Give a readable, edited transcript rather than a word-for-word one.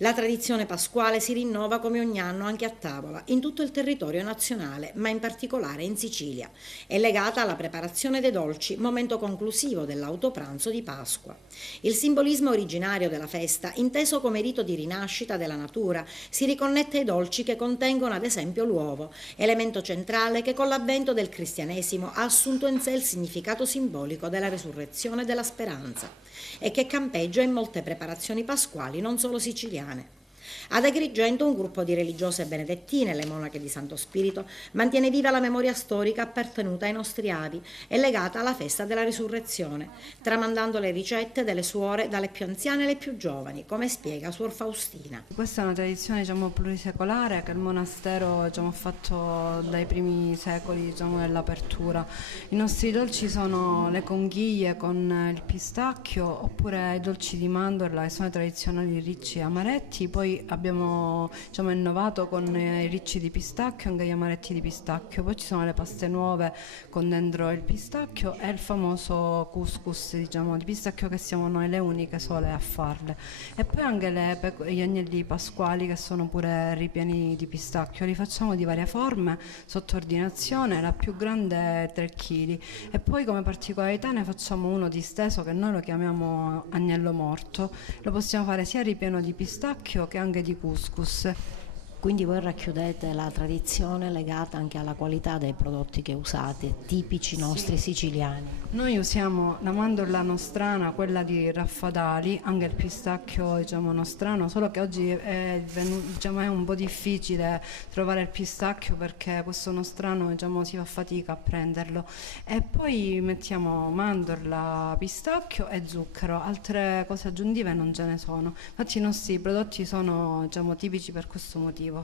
La tradizione pasquale si rinnova come ogni anno anche a tavola, in tutto il territorio nazionale, ma in particolare in Sicilia. È legata alla preparazione dei dolci, momento conclusivo dell'autopranzo di Pasqua. Il simbolismo originario della festa, inteso come rito di rinascita della natura, si riconnette ai dolci che contengono ad esempio l'uovo, elemento centrale che con l'avvento del cristianesimo ha assunto in sé il significato simbolico della resurrezione e della speranza e che campeggia in molte preparazioni pasquali non solo siciliane. Ad Agrigento un gruppo di religiose benedettine, le monache di Santo Spirito, mantiene viva la memoria storica appartenuta ai nostri avi e legata alla festa della risurrezione, tramandando le ricette delle suore dalle più anziane alle più giovani, come spiega Suor Faustina. Questa è una tradizione plurisecolare che il monastero ha fatto dai primi secoli dell'apertura. I nostri dolci sono le conchiglie con il pistacchio oppure i dolci di mandorla che sono i tradizionali ricci e amaretti, poi abbiamo innovato con i ricci di pistacchio anche gli amaretti di pistacchio, poi ci sono le paste nuove con dentro il pistacchio e il famoso couscous di pistacchio che siamo noi le uniche sole a farle, e poi anche gli agnelli pasquali che sono pure ripieni di pistacchio, li facciamo di varie forme sotto ordinazione, la più grande è 3 kg, e poi come particolarità ne facciamo uno disteso che noi lo chiamiamo agnello morto, lo possiamo fare sia ripieno di pistacchio che anche di couscous. Quindi voi racchiudete la tradizione legata anche alla qualità dei prodotti che usate, tipici nostri siciliani. Noi usiamo la mandorla nostrana, quella di Raffadali, anche il pistacchio nostrano, solo che oggi è un po' difficile trovare il pistacchio perché questo nostrano si fa fatica a prenderlo. E poi mettiamo mandorla, pistacchio e zucchero, altre cose aggiuntive non ce ne sono. Infatti i nostri prodotti sono tipici per questo motivo.